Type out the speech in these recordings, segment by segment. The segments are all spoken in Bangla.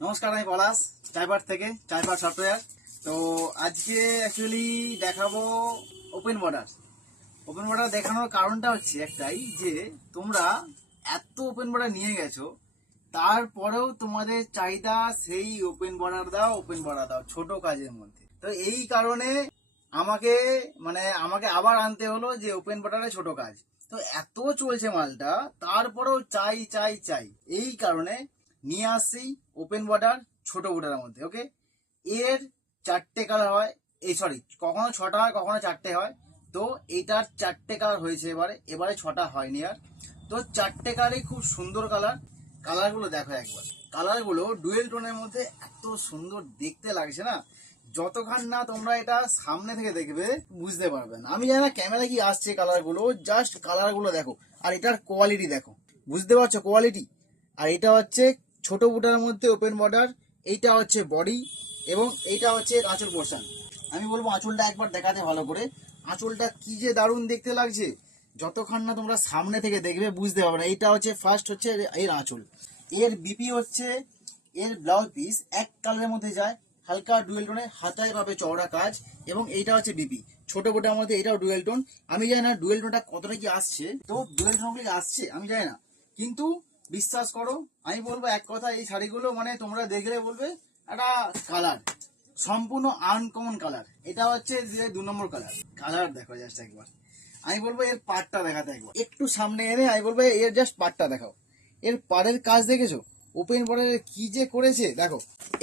নমস্কার, আমি পলাশ চাইপার থেকে চাইপার সফটওয়্যার। তো আজকে অ্যাকচুয়ালি দেখাবো ওপেন বর্ডার। ওপেন বর্ডার দেখানোর কারণটা হচ্ছে একটাই, যে তোমরা এত ওপেন বর্ডার নিয়ে গেছো, তারপরেও তোমাদের চাহিদা সেই ওপেন বর্ডার দাও, ওপেন বর্ডার দাও ছোট কাজের মধ্যে। তো এই কারণে আমাকে আমাকে আবার আনতে হলো যে ওপেন বর্ডারে ছোট কাজ। তো এত চলছে মালটা, তারপরেও চাই চাই চাই, এই কারণে নিয়ে আসছি ওপেন বর্ডার ছোট বর্ডারের মধ্যে। ওকে, এর চারটে কালার হয়, এই সরি, কখনো ছটা হয় কখনো চারটে হয়। তো এইটার চারটে কালার হয়েছে, এবারে ছটা হয়নি আর। তো চারটে কালারই খুব সুন্দর কালার। কালারগুলো দেখো একবার, কালারগুলো ডুয়েল টোনের মধ্যে এত সুন্দর দেখতে লাগছে না, যতক্ষণ না তোমরা এটা সামনে থেকে দেখবে বুঝতে পারবে না। আমি জানি না ক্যামেরা কি আসছে, কালারগুলো জাস্ট কালারগুলো দেখো, আর এটার কোয়ালিটি দেখো, বুঝতে পারছো কোয়ালিটি। আর এটা হচ্ছে ছোট বুটার মধ্যে ওপেন বর্ডার, এইটা হচ্ছে বডি এবং এইটা হচ্ছে আঁচল পোর্শন। আমি বলবো আঁচলটা একবার দেখাতে ভালো করে, আঁচলটা কি যে দারুণ দেখতে লাগছে, যতক্ষণ না তোমরা সামনে থেকে দেখবে বুঝতে পারবে না। এইটা হচ্ছে ফার্স্ট হচ্ছে এর আঁচল, এর বিপি হচ্ছে এর ব্লাউজ পিস এক কালারের মধ্যে যায়, হালকা ডুয়েল টোনে, হাতায় পাবে চওড়া কাজ। এবং এইটা হচ্ছে বিপি ছোট বোটার মধ্যে, এটাও ডুয়েল টোন। আমি জানি না ডুয়েল টোনটা কতটা কি আসছে, তো ডুয়েল টোন আসছে আমি জানি না, কিন্তু বিশ্বাস করো, আমি বলবো এক কথা, এই শাড়িগুলো তোমরা দেখলে বলবে একটা কালার সম্পূর্ণ আনকমন কালার। এটা হচ্ছে যে 2 নম্বর কালার। কালার দেখো জাস্ট একবার, আমি বলবো এর পাড়টা দেখাতে একবার একটু সামনে এনে, আমি বলবো এর জাস্ট পাড়টা দেখাও। এর পাড়ের কাজ দেখেছো ওপেন বর্ডারের কি যে করেছে, দেখো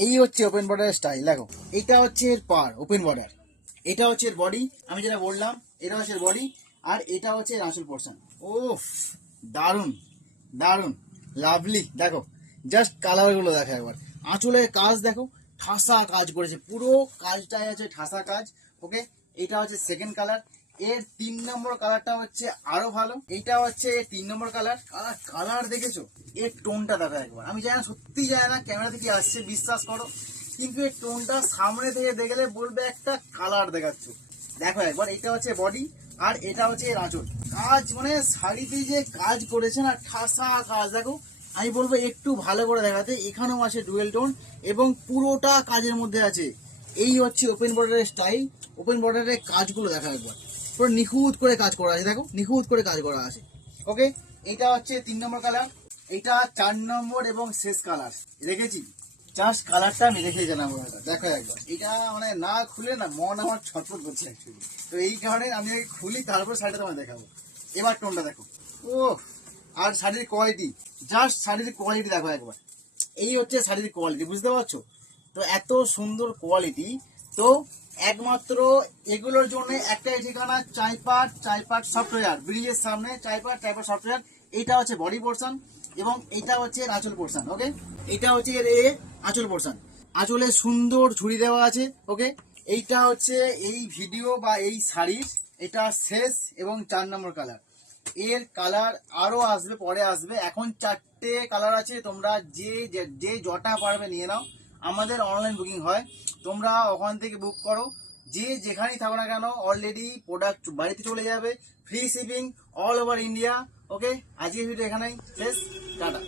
এই হচ্ছে ওপেন বর্ডারের স্টাইল। দেখো এটা হচ্ছে এর পাড় ওপেন বর্ডার, এটা হচ্ছে এর বডি, আমি যেটা বললাম এটা হচ্ছে এর বডি, আর এটা হচ্ছে এর আঁচল পোর্শন। ও দারুন দারুন লাভলি। দেখো জাস্ট কালারগুলো দেখো একবার, আঁচলের কাজ দেখো, ঠাসা কাজ করেছে, পুরো কাজটাই আছে ঠাসা কাজ। ওকে, এটা হচ্ছে সেকেন্ড কালার। এর 3 নম্বর কালারটা হচ্ছে আরো ভালো, এইটা হচ্ছে 3 নম্বর কালার। কালার দেখেছো, এর টোনটা দেখো একবার, আমি জানি না, সত্যি জানি না ক্যামেরা থেকে আসছে, বিশ্বাস করো, কিন্তু এর টোনটা সামনে থেকে দেখলে বলবে একটা কালার দেখাচ্ছ। দেখো একবার, এটা হচ্ছে বডি আর এটা হচ্ছে এর আঁচল। কাজ শাড়িতে যে কাজ করেছে না, ঠাসা কাজ। দেখো আমি বলবো একটু ভালো করে দেখাতে, এখানেও আছে ডুয়েল টোন এবং পুরোটা কাজের মধ্যে আছে। এই হচ্ছে ওপেন বর্ডারের স্টাইল। ওপেন বর্ডারের কাজগুলো দেখা একবার, পুরো নিখুঁত করে কাজ করা আছে, দেখো নিখুঁত করে কাজ করা আছে। ওকে, এটা হচ্ছে 3 নম্বর কালার, এটা 4 নম্বর এবং শেষ কালার রেখেছি। জাস্ট কালারটা আমি রেখে গেলাম, দেখো একবার, এটা না খুলে না মন আমার ছটফট করছে অ্যাকচুয়ালি। তো এই কারণে আমি আগে খুলি, তারপর শাড়িটা তোমায় দেখাবো। এবার টোনটা দেখো, ও আর শাড়ির কোয়ালিটি, জাস্ট শাড়ির কোয়ালিটি দেখো একবার, এই হচ্ছে শাড়ির কোয়ালিটি, বুঝতে পারছো তো, এত সুন্দর কোয়ালিটি। তো একমাত্র এগুলোর জন্য একটাই ঠিকানা, চাইপাট সফটওয়্যার, ব্রিজের সামনে চাইপাট সফটওয়্যার। এইটা হচ্ছে বডি পোর্শন এবং এইটা হচ্ছে এর আঁচল পোর্শন। ওকে, এটা হচ্ছে এর আঁচল পোর্শন, আঁচলে সুন্দর ঝুড়ি দেওয়া আছে। ওকে, এইটা হচ্ছে এই ভিডিও বা এই শাড়ির এটা শেষ এবং 4 নম্বর কালার। এর কালার আরো আসবে, পরে আসবে, এখন 4টে কালার আছে। তোমরা যে যে জটা পারবে নিয়ে নাও, আমাদের অনলাইন বুকিং হয়, তোমরা ওখান থেকে বুক করো, যে যেখানেই থাকো না কেন অলরেডি প্রোডাক্ট বাড়িতে চলে যাবে, free shipping all over India. Okay, আজকের ভিডিও এখানেই শেষ, টাটা।